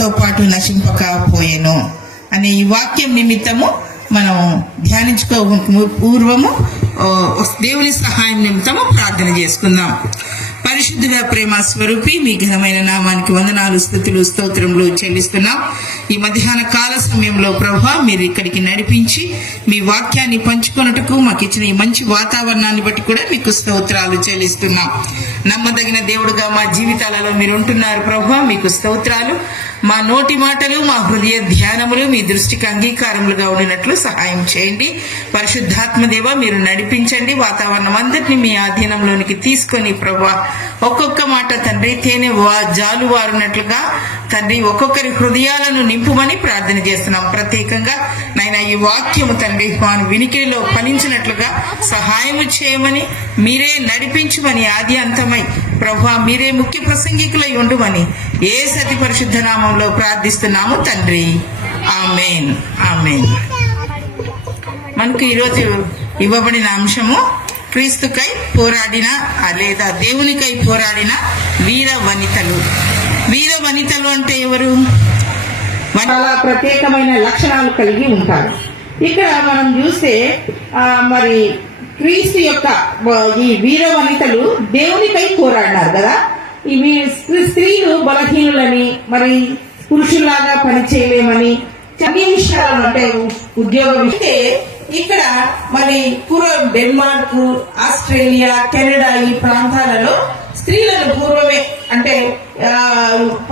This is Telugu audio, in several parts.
తో పాటు నశింపకపోయేను అనే ఈ వాక్యం నిమిత్తము మనం ధ్యానించుకో పూర్వము దేవుని సహాయం నిమిత్తము ప్రార్థన చేసుకుందాం. పరిశుద్ధుల ప్రేమ స్వరూపి మీ ఘనమైన నామానికి వందనాలు, స్తుతులు, స్తోత్రములు చెల్లిస్తున్నాం. ఈ మధ్యాహ్న కాల సమయంలో ప్రభువా మీరు ఇక్కడికి నడిపించి మీ వాక్యాన్ని పంచుకొనుటకు మాకు ఇచ్చిన ఈ మంచి వాతావరణాన్ని బట్టి కూడా మీకు స్తోత్రాలు చెల్లిస్తున్నాం. నమ్మదగిన దేవుడుగా మా జీవితాలలో మీరు ఉంటున్నారు ప్రభువా, మీకు స్తోత్రాలు. మా నోటి మాటలు, మా హృదయ ధ్యానములు మీ దృష్టికి అంగీకారములుగా ఉండినట్లు సహాయం చేయండి. పరిశుద్ధాత్మ దేవ మీరు నడిపించండి. వాతావరణం అందరినీ మీ ఆధీనంలోనికి తీసుకొని ప్రభువా ఒక్కొక్క మాట తండ్రి తేనె జాలు వారినట్లుగా తండ్రి ఒక్కొక్కరి హృదయాలను నింపుమని ప్రార్థన చేస్తున్నాం. ప్రత్యేకంగా నాయన ఈ వాక్యము తండ్రి వాని వినికిడిలో ఫలించినట్లుగా సహాయము చేయమని, మీరే నడిపించమని, ఆది అంతమై ప్రభువా మీరే ముఖ్య ప్రసంగికులై ఉండుమని యేసు పరిశుద్ధ నామంలో ప్రార్థిస్తున్నాము తండ్రి, ఆమేన్, ఆమేన్. మనకు ఈరోజు ఇవ్వబడిన అంశము క్రీస్తుకై పోరాడిన లేదా దేవునికై పోరాడిన వీర వనితలు. వీర వనితలు అంటే ఎవరు? చాలా ప్రత్యేకమైన లక్షణాలు కలిగి ఉంటారు. ఇక్కడ మనం చూస్తే మరి క్రీస్తు యొక్క ఈ వీర వనితలు దేవునికై పోరాడినారు కదా. ఇవి స్త్రీలు బలహీనులని, మరి పురుషుల్లాగా పనిచేయలేమని, అన్ని విషయాలు అంటే ఉద్యోగం ఇస్తే ఇక్కడ మరి డెన్మార్క్, ఆస్ట్రేలియా, కెనడా ఈ ప్రాంతాలలో స్త్రీలను పూర్వమే అంటే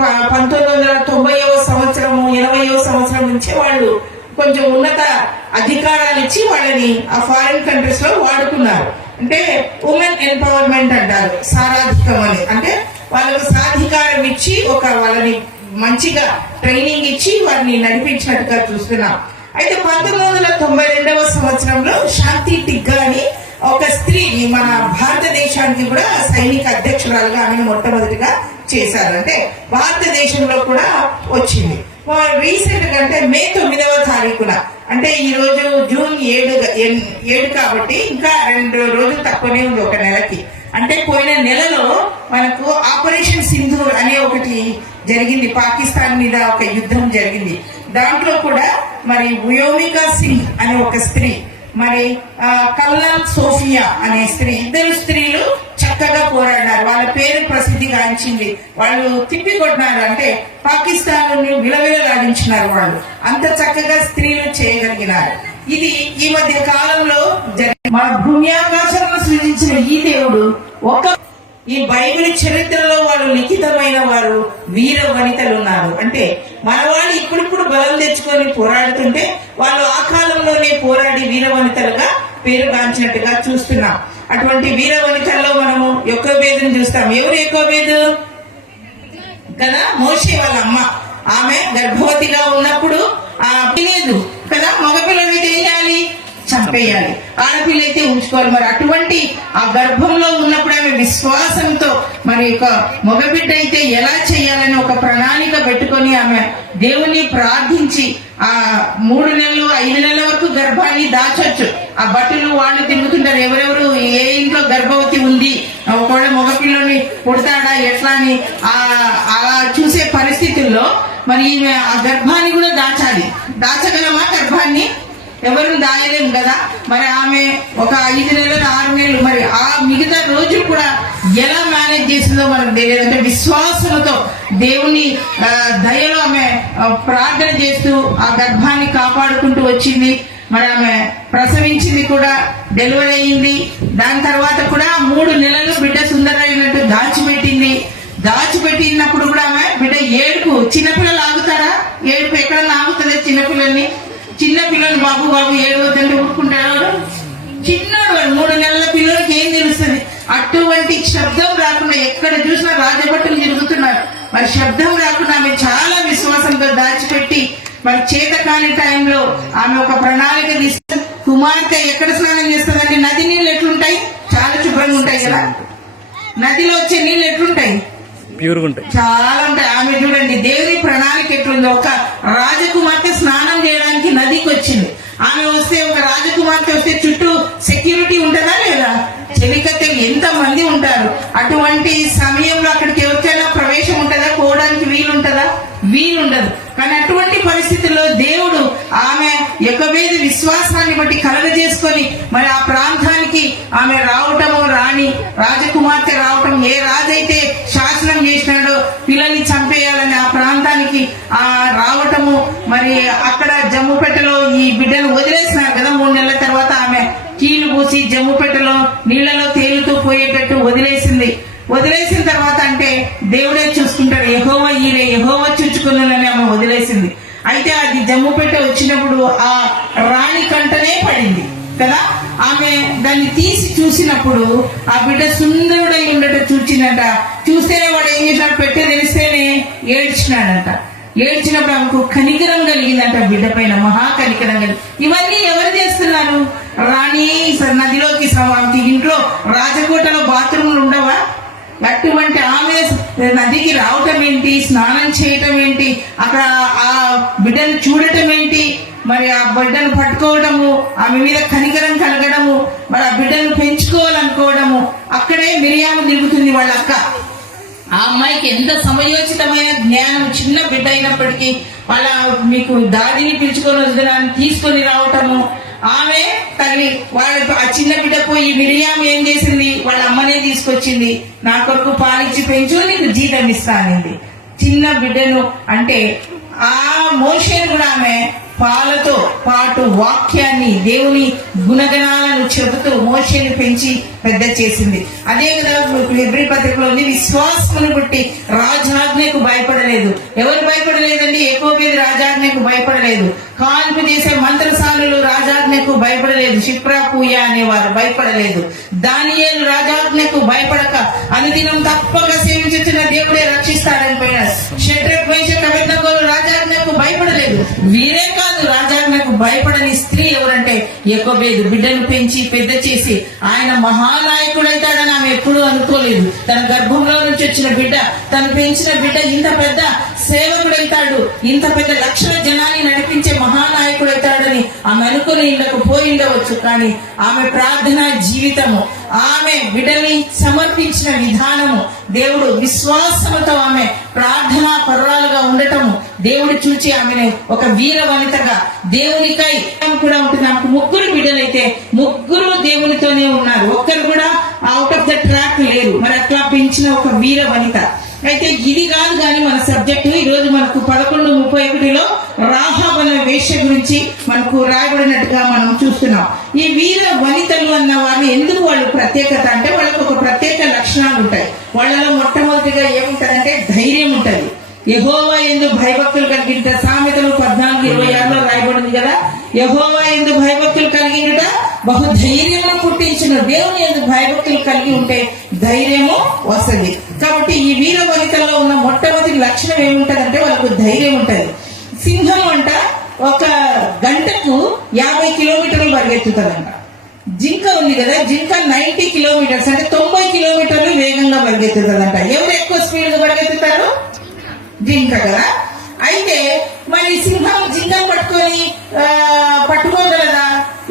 1990వ సంవత్సరం 80వ సంవత్సరం నుంచి వాళ్ళు కొంచెం ఉన్నత అధికారాలు ఇచ్చి వాళ్ళని ఆ ఫారిన్ కంట్రీస్ లో వాడుకున్నారు. అంటే ఉమెన్ ఎంపవర్మెంట్ అంటారు, సారాధికం అని. అంటే వాళ్ళకు సాధికారం ఇచ్చి వాళ్ళని మంచిగా ట్రైనింగ్ ఇచ్చి వారిని నడిపించినట్టుగా చూస్తున్నాం. అయితే 1992వ సంవత్సరంలో శాంతి టిగ్గా అని ఒక స్త్రీ మన భారతదేశానికి కూడా సైనిక అధ్యక్షురాలుగా ఆమెను మొట్టమొదటిగా చేశారు. అంటే భారతదేశంలో కూడా వచ్చింది. రీసెంట్ గా అంటే మే 9వ తారీఖున, అంటే ఈ రోజు జూన్ 7 కాబట్టి ఇంకా 2 రోజులు తక్కువనే ఉంది ఒక నెలకి. అంటే పోయిన నెలలో మనకు ఆపరేషన్ సింధూర్ అనే ఒకటి జరిగింది, పాకిస్తాన్ మీద ఒక యుద్ధం జరిగింది. దాంట్లో కూడా మరి వ్యోమికా సింగ్ అనే ఒక స్త్రీ, మరి కల్లాల్ సోఫియా అనే స్త్రీ, ఇద్దరు స్త్రీలు చక్కగా పోరాడారు. వాళ్ళ పేరు ప్రసిద్ధి గాంచింది. వాళ్ళు తిప్పికొట్టినారు, అంటే పాకిస్తాన్ విలవిలలాడించినారు. వాళ్ళు అంత చక్కగా స్త్రీలు చేయగలిగినారు. ఇది ఈ మధ్య కాలంలో మన భూమి ఆకాశాలను సృజించిన ఈ దేవుడు ఈ బైబిల్ చరిత్రలో వాళ్ళు లిఖితమైన వారు వీర వనితలు ఉన్నారు. అంటే మన వాళ్ళు ఇప్పుడిప్పుడు బలం తెచ్చుకొని పోరాడుతుంటే వాళ్ళు ఆ కాలంలోనే పోరాడి వీర వనితలుగా పేరుగాంచినట్టుగా చూస్తున్నాం. అటువంటి వీర వనితల్లో మనము యొకోబేదును చూస్తాం. ఎవరు యొకోబేదు కదా? మోషే వాళ్ళ అమ్మ. ఆమె గర్భవతిగా ఉన్నప్పుడు లేదు కదా, మగపిల్లలు అయితే ఏం చేయాలి? చంపేయాలి. ఆడపిల్ల అయితే ఉంచుకోవాలి. మరి అటువంటి ఆ గర్భంలో ఉన్నప్పుడు ఆమె విశ్వాసంతో మరి ఒక మగబిడ్డ అయితే ఎలా చేయాలని ఒక ప్రణాళిక పెట్టుకొని ఆమె దేవుని ప్రార్థించి ఆ 3 నెలలు 5 నెలల వరకు గర్భాన్ని దాచొచ్చు. ఆ బట్టలు వాళ్ళు తిరుగుతుంటారు, ఎవరెవరు ఏ ఇంట్లో గర్భవతి ఉంది, ఒకవేళ మగపిల్లని పుడతాడా ఎట్లా అని అలా చూసే పరిస్థితుల్లో మరి ఈమె ఆ గర్భాన్ని కూడా దాచాలి. దాచగలమా గర్భాన్ని? ఎవరు దాయలేము కదా. మరి ఆమె ఒక 5 నెలలు 6 నెలలు మరి ఆ మిగతా రోజులు కూడా ఎలా మేనేజ్ చేసిందో మనకు తెలియదు. అంటే విశ్వాసంతో దేవుని దయలో ఆమె ప్రార్థన చేస్తూ ఆ గర్భాన్ని కాపాడుకుంటూ వచ్చింది. మరి ఆమె ప్రసవించింది కూడా, డెలివరీ అయ్యింది. దాని తర్వాత కూడా 3 నెలలు బిడ్డ సుందరైనట్టు దాచిపెట్టినప్పుడు కూడా ఆమె బిడ్డ ఏడుపు. చిన్నపిల్లలు ఆగుతారా? ఏడుపు ఎక్కడన్నా ఆగుతుంది చిన్నపిల్లల్ని? చిన్నపిల్లలు బాబు ఏడవద్దంటే ఊరుకుంటారు. చిన్నవాడు 3 నెలల పిల్లలకి ఏం తెలుస్తుంది? అటువంటి శబ్దం రాకుండా ఎక్కడ చూసినా రాజభట్టులు తిరుగుతున్నారు. మరి శబ్దం రాకుండా ఆమె చాలా విశ్వాసంతో దాచిపెట్టి మరి చేతకాని టైంలో ఆమె ఒక ప్రణాళిక తీసుకుని కుమార్తె ఎక్కడ స్నానం చేస్తుందంటే నది నీళ్ళు ఎట్లుంటాయి? చాలా శుభ్రంగా ఉంటాయి కదా. నదిలో వచ్చే నీళ్ళు ఎట్లుంటాయి? చాలా ఉంటాయి. ఆమె చూడండి దేవుని ప్రణాళిక ఎట్లుంది. ఒక రాజకుమార్తె స్నానం చేయడానికి నదికి వచ్చింది. ఆమె వస్తే, ఒక రాజకుమార్తె వస్తే చుట్టూ సెక్యూరిటీ ఉంటుందా లేదా? చెలికత్తెలు ఎంత మంది ఉంటారు. అటువంటి సమయంలో అక్కడికి ఎవరికైనా ప్రవేశం ఉంటుందా? పోవడానికి వీలు ఉంటుందా? వీలుండదు. కానీ అటువంటి పరిస్థితుల్లో దేవుడు ఆమె యొక్కవేద విశ్వాసాన్ని బట్టి కలగజేసుకొని మరి ఆ ప్రాంతానికి ఆమె రావటము, రాజకుమార్తె రావటం, ఏ రాజైతే శాసనం చేసినాడో పిల్లల్ని చంపేయాలని ఆ ప్రాంతానికి రావటము, మరి అక్కడ జమ్ముపేటలో ఈ బిడ్డను వదిలేసినారు కదా. 3 నెలల తర్వాత ఆమె కీలు పూసి జమ్ముపేటలో నీళ్లలో తేలుతూ పోయేటట్టు వదిలేసిన తర్వాత అంటే దేవుడే చూసుకుంటాడు, యెహోవా ఈరే, యెహోవా చూచుకున్నానని ఆమె వదిలేసింది. అయితే అది జమ్ముపేట వచ్చినప్పుడు ఆ రాణి కంటనే పడింది కదా. ఆమె దాన్ని తీసి చూసినప్పుడు ఆ బిడ్డ సుందరుడై ఉండట చూస్తేనే వాడు ఏం చేసినాడు, పెట్టే తెలిస్తేనే ఏడ్చినాడంట. ఏడ్చినప్పుడు ఆమెకు కనికరం కలిగిందంట, బిడ్డ పైన మహా కనికరం కలిగి. ఇవన్నీ ఎవరు చేస్తున్నారు? రాణి నదిలోకి ఇంట్లో రాజకోటలో బాత్రూమ్లు ఉండవా? అటువంటి ఆమె నదికి రావటం ఏంటి, స్నానం చేయటం ఏంటి, అక్కడ ఆ బిడ్డను చూడటం ఏంటి, మరి ఆ బిడ్డను పట్టుకోవడము, ఆమె మీద కనికరం కలగడము, మరి ఆ బిడ్డను పెంచుకోవాలనుకోవడము. అక్కడే మిరియాము తిరుగుతుంది వాళ్ళ అక్క. ఆ అమ్మాయికి ఎంత సమయోచితమైన జ్ఞానం, చిన్న బిడ్డ అయినప్పటికీ వాళ్ళ మీకు దాదిని పిలుచుకొని వదిలినాన్ని తీసుకొని రావటము. ఆమె తల్లి ఆ చిన్న బిడ్డ పోయి మిరియాం ఏం చేసింది, వాళ్ళ అమ్మనే తీసుకొచ్చింది, నా కొరకు పాలిచ్చి పెంచు, నీకు జీతం ఇస్తా అనింది. చిన్న బిడ్డను అంటే ఆ మోషేను కూడా ఆమె పాలతో పాటు వాక్యాన్ని, దేవుని గుణగణాలను చెబుతూ మోషేని పెంచి పెద్ద చేసింది. అదే కదా హెబ్రీ పత్రికలో ఉంది, విశ్వాసమును బట్టి రాజాజ్ఞకు భయపడలేదు. ఎవరు భయపడలేదండి? యాకోబేదు రాజాజ్ఞకు భయపడలేదు. కాన్పు చేసే మంత్రసానులు రాజాజ్ఞకు భయపడలేదు. షిప్రా పూయ అనేవారు భయపడలేదు. దానియేలు రాజాజ్ఞకు భయపడక అనుదినం తప్పక సేవించిన దేవుడే రక్షిస్తాడని పోయినాడు. షడ్రక్, మేషక్, అబేద్నెగోలు రాజాజ్ఞకు భయపడలేదు. వీరే కాదు, రాజాజ్ఞకు భయపడని స్త్రీ ఎవరంటే యాకోబేదు. బిడ్డను పెంచి పెద్ద చేసి ఆయన మహానాయకుడైతాడని ఆమె ఎప్పుడూ అనుకోలేదు. తన గర్భంలో నుంచి వచ్చిన బిడ్డ, తను పెంచిన బిడ్డ ఇంత పెద్ద సేవకుడైతాడు, ఇంత పెద్ద లక్షల జనాన్ని నడిపించే మహానాయకుడైతాడని ఆమె అనుకుని పోయిండవచ్చు. కానీ ఆమె ప్రార్థనా జీవితము, ఆమె బిడ్డని సమర్పించిన విధానము, దేవుడు విశ్వాసంతో ఆమె ప్రార్థనా పరురాలుగా ఉండటము దేవుడు చూచి ఆమెను ఒక వీర వనితగా దేవునికై కూడా ఉంటుంది. ఆమెకు 3 బిడ్డలైతే 3 దేవునితోనే ఉన్నారు, ఒక్కరు కూడా అవుట్ ఆఫ్ ద ట్రాక్ లేరు. మరి అట్లా పెంచిన ఒక వీర వనిత. అయితే ఇది కాదు కానీ మన సబ్జెక్టు ఈ రోజు మనకు 11:31లో రాహాబు అనే వేశ్య గురించి మనకు రాయబడినట్టుగా మనం చూస్తున్నాం. ఈ వీర వనితలు అన్న వాళ్ళు ఎందుకు వాళ్ళు ప్రత్యేకత అంటే వాళ్ళకు ఒక ప్రత్యేక లక్షణాలు ఉంటాయి. వాళ్ళలో మొట్టమొదటిగా ఏముంటదంటే ధైర్యం ఉంటది. యెహోవా యందు భయభక్తులు కలిగింట, సామెతలు 14:26లో రాయబడింది కదా. యెహోవా యందు భయభక్తులు కలిగింట బహు ధైర్యము పుట్టించిన. దేవుని యందు భయభక్తులు కలిగి ఉంటే ధైర్యము వస్తుంది. కాబట్టి ఈ వీర వనితల్లో ఉన్న మొట్టమొదటి లక్షణం ఏముంటదంటే వాళ్ళకు ధైర్యం ఉంటది. సింహం అంట ఒక గంటకు 50 కిలోమీటర్లు పరిగెత్తుతుందంట. జింక ఉంది కదా, జింక 90 కిలోమీటర్స్ అంటే 90 కిలోమీటర్లు వేగంగా పరిగెత్తుతుందంట. ఎవరు ఎక్కువ స్పీడ్ గా పరిగెత్తుతారు? జింక కదా. అయితే మరి సింహం జింకను పట్టుకోగలదా?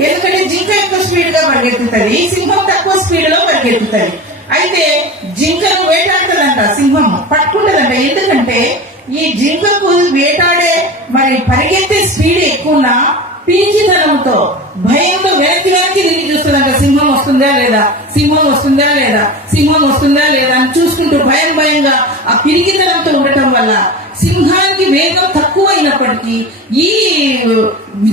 ఎందుకంటే జింక ఎక్కువ స్పీడ్ గా పరిగెత్తుతుంది, సింహం తక్కువ స్పీడ్ లో పరిగెత్తుతుంది. అయితే జింకను వేటాడుతుందంట, సింహం పట్టుకుంటదంట. ఎందుకంటే ఈ జింకకు వేటాడే మరి పరిగెత్తే స్పీడ్ ఎక్కువ, పీచితనంతో భయంతో వెనక్కి తిరిగి చూస్తుందంట. సింహం వస్తుందా లేదా, సింహం వస్తుందా లేదా, సింహం వస్తుందా లేదా అని చూసుకుంటూ భయంగా ఆ పిరికితనంతో ఉండటం వల్ల సింహానికి వేగం తక్కువ అయినప్పటికీ ఈ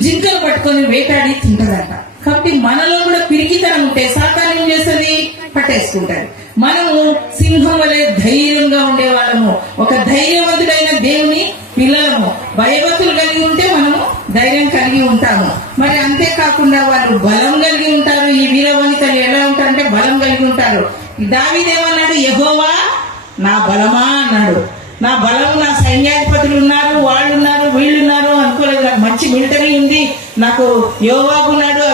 జింకలు పట్టుకొని వేటాడి తింటదంట. కాబట్టి మనలో కూడా పిరికితనం ఉంటే సాతాను ఏం చేస్తుంది? పట్టేసుకుంటారు. మనము సింహం వలె ధైర్యంగా ఉండే వాళ్ళము, ఒక ధైర్యవంతుడైన దేవుని పిల్లలము. భయభక్తులు కలిగి ఉంటే మనము ధైర్యం కలిగి ఉంటాము. మరి అంతేకాకుండా వాళ్ళు బలం కలిగి ఉంటారు. ఈ వీరవనితలు ఎలా ఉంటారంటే బలం కలిగి ఉంటారు. దావీదేమన్నాడు? యెహోవా నా బలమా అన్నాడు. నా బలం, నా సైన్యాధిపతులు ఉన్నారు, వాళ్ళు ఉన్నారు, వీళ్ళున్నారు అనుకోలేదు. నాకు మంచి మిలిటరీ ఉంది, నాకు యోవాబు ఉన్నాడు,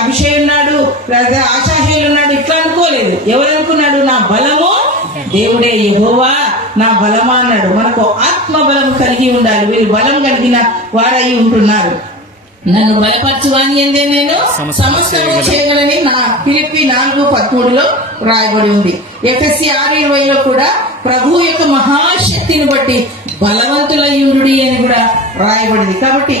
అభిషేక్ ఉన్నాడు, ఆశాహేలు ఉన్నాడు, ఇట్లా అనుకోలేదు. ఎవరు అనుకున్నాడు? నా బలము దేవుడే, యెహోవా నా బలమా అన్నాడు. మనకు ఆత్మ బలం కలిగి ఉండాలి. వీళ్ళు బలం కలిగిన వారై ఉంటున్నారు. నన్ను బలపరచువాని ఎందే నేను సమస్తము చేయగలని నా ఫిలిప్పీ 4:13లో రాయబడి ఉంది. ఎఫెసీ 6:20లో కూడా ప్రభు యొక్క మహాశక్తిని బట్టి బలవంతులయుండుడి అని కూడా రాయబడింది. కాబట్టి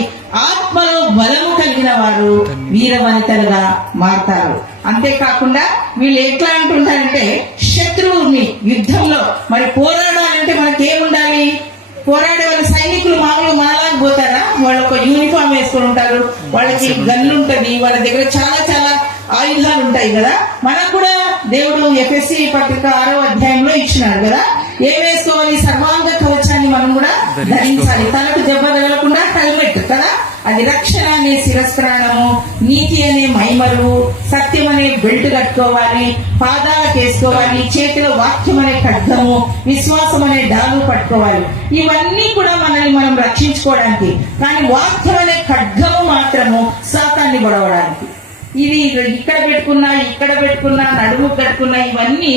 ఆత్మలో బలము కలిగిన వారు వీర వనితలుగా మారతారు. అంతేకాకుండా వీళ్ళు ఎట్లా అంటుంటారంటే, శత్రువుని యుద్ధంలో మరి పోరాడాలంటే మనకేముండాలి? పోరాడే వాళ్ళ సైనికులు మామూలుగా మనలాగా పోతారా? వాళ్ళు ఒక యూనిఫామ్ వేసుకొని ఉంటారు, వాళ్ళకి గన్లు ఉంటది, వాళ్ళ దగ్గర చాలా చాలా ఆయుధాలు ఉంటాయి కదా. మనకు కూడా దేవుడు ఎఫెసీ పత్రిక 6వ అధ్యాయంలో ఇచ్చినాడు కదా, ఏం వేసుకోవాలి? సర్వాంగ కవచాన్ని మనం కూడా ధరించాలి. తలకు దెబ్బ తగలకుండా హెల్మెట్ కదా, అది రక్షణ అనే శిరస్త్రాణము, నీతి అనే మైమరు, సత్యం అనే బెల్ట్ కట్టుకోవాలి, పాదాలకు వేసుకోవాలి, చేతిలో వాక్యం అనే ఖడ్గము, విశ్వాసం అనే డాలు పట్టుకోవాలి. ఇవన్నీ కూడా మనల్ని మనం రక్షించుకోవడానికి. కానీ వాక్యం అనే ఖడ్గము మాత్రము సాతాన్ని గొడవడానికి. ఇది ఇక్కడ పెట్టుకున్నా నడుము కట్టుకున్నా ఇవన్నీ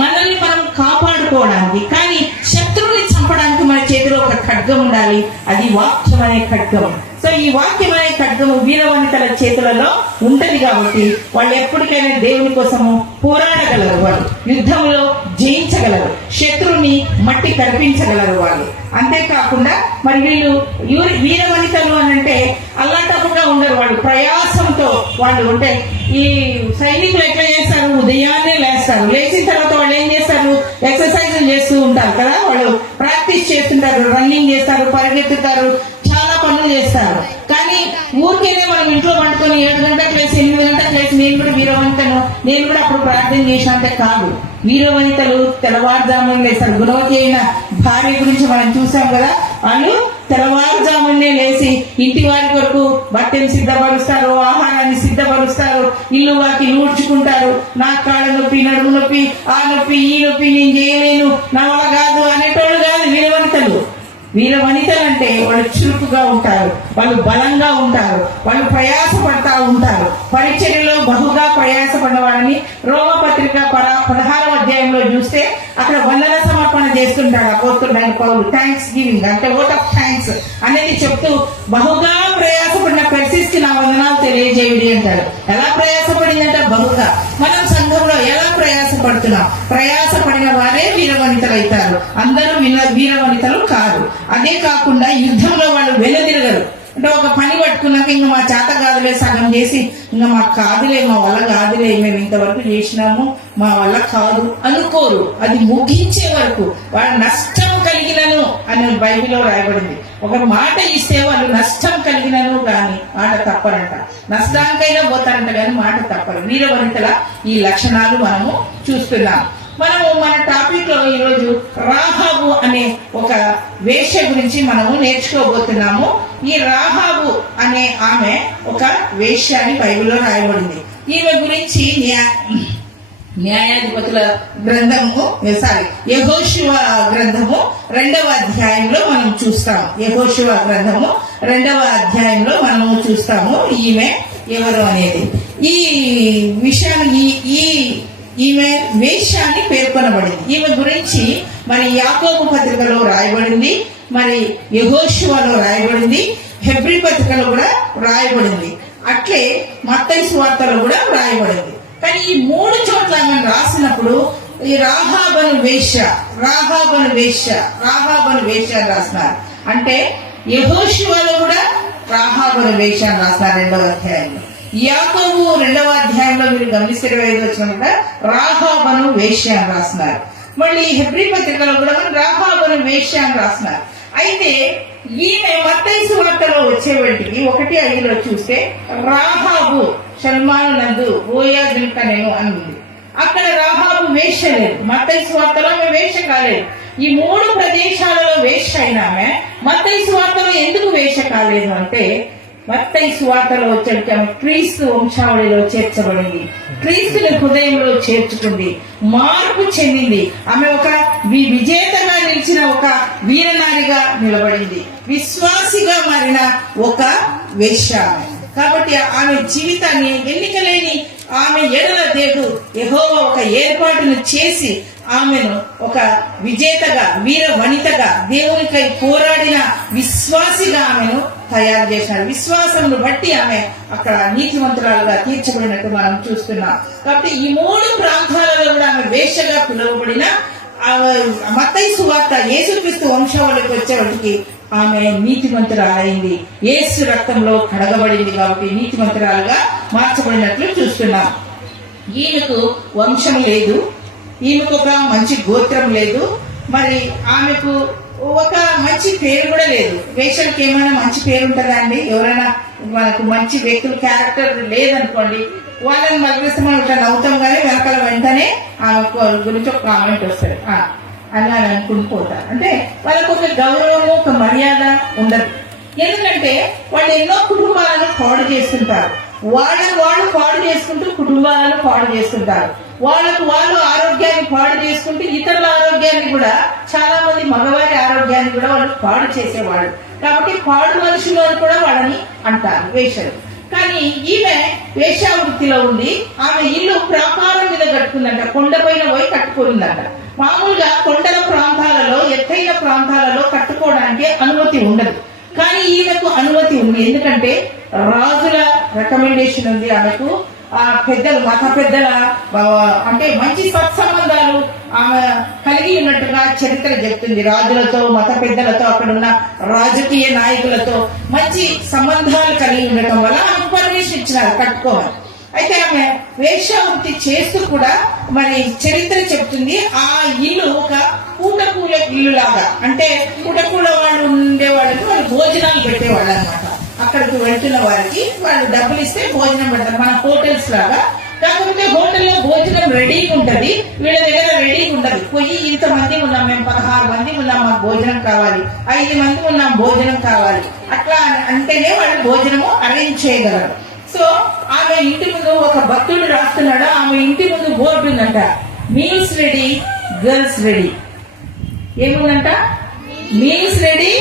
మనల్ని మనం కాపాడుకోవడానికి. కానీ శత్రువుని చంపడానికి మన చేతిలో ఒక ఖడ్గం ఉండాలి, అది వాక్యం అనే ఖడ్గం. సో ఈ వాక్యం అనే ఖడ్గము వీరవనితల చేతులలో ఉంటది కాబట్టి వాళ్ళు ఎప్పటికైనా దేవుని కోసము పోరాడగలరు, వాళ్ళు యుద్ధంలో జయించగలరు, శత్రువుని మట్టి కల్పించగలరు వాళ్ళు. అంతేకాకుండా మరి వీళ్ళు వీరవనితలు అని అంటే అల్లాటప్పుగా ఉండరు, వాళ్ళు ప్రయాసంతో వాళ్ళు ఉంటే. ఈ సైనికులు ఎట్లా చేస్తారు? ఉదయాన్నే లేస్తారు, లేచిన తర్వాత వాళ్ళు ఏం చేస్తారు? ఎక్సర్సైజ్ చేస్తూ ఉంటారు కదా, వాళ్ళు ప్రాక్టీస్ చేస్తుంటారు, రన్నింగ్ చేస్తారు, పరిగెత్తుతారు, చాలా పనులు చేస్తారు. కానీ ఊరికేనే మనం ఇంట్లో పండుకొని 7 గంటలకు లేచి 8 గంటలకు లేచి నేను కూడా వీరవనితను, నేను కూడా అప్పుడు ప్రార్థన చేసినంటే కాదు. వీరవనితలు తెల్లవారుజామున లేస్తారు. గుణవతి అయిన భార్య గురించి మనం చూసాం కదా, వాళ్ళు తెల్లవారుజామునే లేచి ఇంటి వారి వరకు బట్టెలు సిద్ధపరుస్తారు, ఆహారాన్ని సిద్ధపరుస్తారు, ఇల్లు వాకి ఊడ్చుకుంటారు. నా కాళ్ళ నొప్పి, నడుము నొప్పి, ఆ నొప్పి, ఈ నొప్పి, నేను చేయలేను, నా వల్ల కాదు అనేటోళ్ళు కాదు వీరవనితలు. వీరవనితలు అంటే వాళ్ళు చురుకుగా ఉంటారు, వాళ్ళు బలంగా ఉంటారు, వాళ్ళు ప్రయాసపడతా ఉంటారు. పరిచర్యలో బహుగా ప్రయాసపడినవాడని రోమపత్రిక 16వ అధ్యాయంలో చూస్తే అక్కడ వందన సమర్పణ చేస్తుంటాడు అపోస్తలుడైన పౌలు. థ్యాంక్స్ గివింగ్ అంటే ఓట్ ఆఫ్ థ్యాంక్స్ అనేది చెప్తూ బహుగా ప్రయాసపడిన పెర్సిస్కి నా వందనాలు తెలియజేయుడి అంటాడు. ఎలా ప్రయాసపడిందంటే బహుగా. మనం సంఘంలో ఎలా ప్రయాసపడుతున్నాం? ప్రయాసపడిన వారే వీరవనితలు అవుతారు, అందరూ వీరవనితలు కాదు. అదే కాకుండా యుద్ధంలో వాళ్ళు వెనుదిరగరు. అంటే ఒక పని పట్టుకున్నాక ఇంకా మా చేత కాదులే సగం చేసి ఇంకా మాకు కాదులే, మా వల్ల కాదులే, మేము ఇంతవరకు చేసినాము, మా వల్ల కాదు అనుకోరు. అది ముగించే వరకు వాళ్ళ నష్టం కలిగినను అని బైబిల్లో రాయబడింది. ఒక మాట ఇస్తే వాళ్ళు నష్టం కలిగినను గాని మాట తప్పరంట, నష్టానికైనా పోతారంట కానీ మాట తప్పరు. వీరవనితల ఈ లక్షణాలు మనము చూస్తున్నాం. మనము మన టాపిక్ లో ఈరోజు రాహాబు అనే ఒక వేశ్య గురించి మనము నేర్చుకోబోతున్నాము. ఈ రాహాబు అనే ఆమె ఒక వేశ్య అని బైబిల్లో రాయబడింది. ఈమె గురించి న్యాయాధిపతుల గ్రంథము యెహోషువ గ్రంథము 2వ అధ్యాయంలో మనం చూస్తాము. యెహోషువ గ్రంథము 2వ అధ్యాయంలో మనము చూస్తాము ఈమె ఎవరు అనేది. ఈ విషయాన్ని ఈమె వేశ్యాన్ని పేర్కొనబడింది. ఈమె గురించి మరి యాకోబు పత్రికలో రాయబడింది, మరి యెహోషువలో రాయబడింది, హెబ్రీ పత్రికలో కూడా రాయబడింది, అట్లే మత్తయి సువార్తలో కూడా రాయబడింది. కానీ ఈ 3 చోట్ల మనం రాసినప్పుడు ఈ రాహాబను వేశ్య అని రాసినారు. అంటే యెహోషువలో కూడా రాహాబను వేశ్య అని రాసినారు 2వ అధ్యాయంలో. యాకోబు 2వ అధ్యాయంలో మీరు గమనిస్తే 25 వచ్చిన రాహాబను వేశ్య అని రాస్తున్నారు. మళ్ళీ హెబ్రీ పత్రికలో కూడా రాహాబను వేశ్య అని రాస్తున్నారు. అయితే ఈమె మత్తయి సువార్తలో వచ్చేవాటికి 1:5లో చూస్తే రాహాబు షల్మాను నందు బోయాజుకనెను అని ఉంది. అక్కడ రాహాబు వేశ్య లేదు. మత్తయి సువార్తలో ఆమె వేశ్య కాలేదు. ఈ 3 ప్రదేశాలలో వేశ్య అయిన ఆమె మత్తయి సువార్తలో ఎందుకు వేశ్య కాలేదు అంటే, మత్తయి సువార్తలో వచ్చేటికి ఆమె క్రీస్తు వంశావళిలో చేర్చబడింది, క్రీస్తుని హృదయంలో చేర్చుకుంది, మార్పు చెందింది. ఆమె ఒక విజేతగా నిలిచిన ఒక వీరనారిగా నిలబడింది, విశ్వాసిగా మారిన ఒక వేశ్య. కాబట్టి ఆమె జీవితాన్ని ఎన్నికలేని ఆమె ఎడల దేవుడు యెహోవా ఒక ఏర్పాటును చేసి ఆమెను ఒక విజేతగా, వీర వనితగా, దేవునికై పోరాడిన విశ్వాసిగా ఆమెను తయారు చేసినారు. విశ్వాసమును బట్టి ఆమె అక్కడ నీతిమంతురాలుగా తీర్చబడినట్టు మనం చూస్తున్నాం. కాబట్టి ఈ 3 ప్రాంతాలలో కూడా ఆమె వేశ్యగా పిలువబడిన మత్తయి సువార్త యేసుక్రీస్తు వంశావళికి వచ్చేవాడికి ఆమె నీతిమంతురాలైంది, యేసు రక్తంలో కడగబడింది కాబట్టి నీతిమంతురాలుగా మార్చబడినట్లు చూస్తున్నాం. ఈమెకు వంశం లేదు, ఈమెకు ఒక మంచి గోత్రం లేదు, మరి ఆమెకు ఒక మంచి పేరు కూడా లేదు. వేషాలకి ఏమైనా మంచి పేరు ఉంటుందా అండి? ఎవరైనా మనకు మంచి వ్యక్తులు క్యారెక్టర్ లేదనుకోండి, వాళ్ళని మగ్గిస్తే మనం ఇట్లా నవ్వుతాం కానీ వెనకాల వెంటనే ఆమె గురించి ఒక కామెంట్ వస్తుంది అని అనుకుని పోతారు. అంటే వాళ్ళకు ఒక గౌరవము, ఒక మర్యాద ఉండదు. ఎందుకంటే వాళ్ళు ఎన్నో కుటుంబాలను పాడు చేస్తుంటారు, వాళ్ళు పాడు చేసుకుంటూ కుటుంబాలను పాడు చేస్తుంటారు, వాళ్ళు ఆరోగ్యాన్ని పాడు చేసుకుంటూ ఇతరుల ఆరోగ్యాన్ని కూడా, చాలా మంది మగవారి ఆరోగ్యాన్ని కూడా వాళ్ళు పాడు చేసేవాళ్ళు. కాబట్టి పాడు మనుషులు అని కూడా వాళ్ళని అంటారు వేషలు. కానీ ఈమె వేశ్యావృత్తిలో ఉంది. ఆమె ఇల్లు ప్రాకారం మీద కట్టుకుందంట, కొండపైన పోయి కట్టుకుందంట. మామూలుగా కొండల ప్రాంతాలలో, ఎత్తైన ప్రాంతాలలో కట్టుకోవడానికి అనుమతి ఉండదు, కానీ ఈమెకు అనుమతి ఉంది. ఎందుకంటే రాజుల రికమెండేషన్ ఉంది ఆమెకు. ఆ పెద్దలు, మత పెద్దల అంటే మంచి సత్సంబంధాలు ఆమె కలిగి ఉన్నట్టుగా చరిత్ర చెప్తుంది. రాజులతో, మత పెద్దలతో, అక్కడ ఉన్న రాజకీయ నాయకులతో మంచి సంబంధాలు కలిగి ఉండటం వల్ల ఆమెకు పర్మిషన్ ఇచ్చినారు కట్టుకోవాలి. అయితే ఆమె వేశ్యావృత్తి చేస్తూ కూడా మరి చరిత్ర చెప్తుంది ఆ ఇల్లు ఒక పూటకూల ఇల్లు లాగా, అంటే పూటకూల వాళ్ళు ఉండేవాళ్ళకి వాళ్ళు భోజనాలు పెట్టేవాళ్ళు అనమాట. అక్కడికి వెళ్తున్న వారికి వాళ్ళు డబ్బులు ఇస్తే భోజనం పెడతారు, మన హోటల్స్ లాగా. కాకపోతే హోటల్లో భోజనం రెడీగా ఉంటది, వీళ్ళ దగ్గర రెడీగా ఉండదు. పోయి ఇంతమంది ఉన్నాం, మేము 16 మంది ఉన్నాం, మాకు భోజనం కావాలి, 5 మంది ఉన్నాం, భోజనం కావాలి, అట్లా అంటేనే వాళ్ళు భోజనము అరేంజ్ చేయగలరు. సో ఆమె ఇంటి ముందు ఒక భక్తుడు రాస్తున్నాడు, ఆమె ఇంటి ముందు బోర్డు ఉందంట, మీల్స్ రెడీ, గర్ల్స్ రెడీ. ఏముందంట? మీల్స్ రెడీ,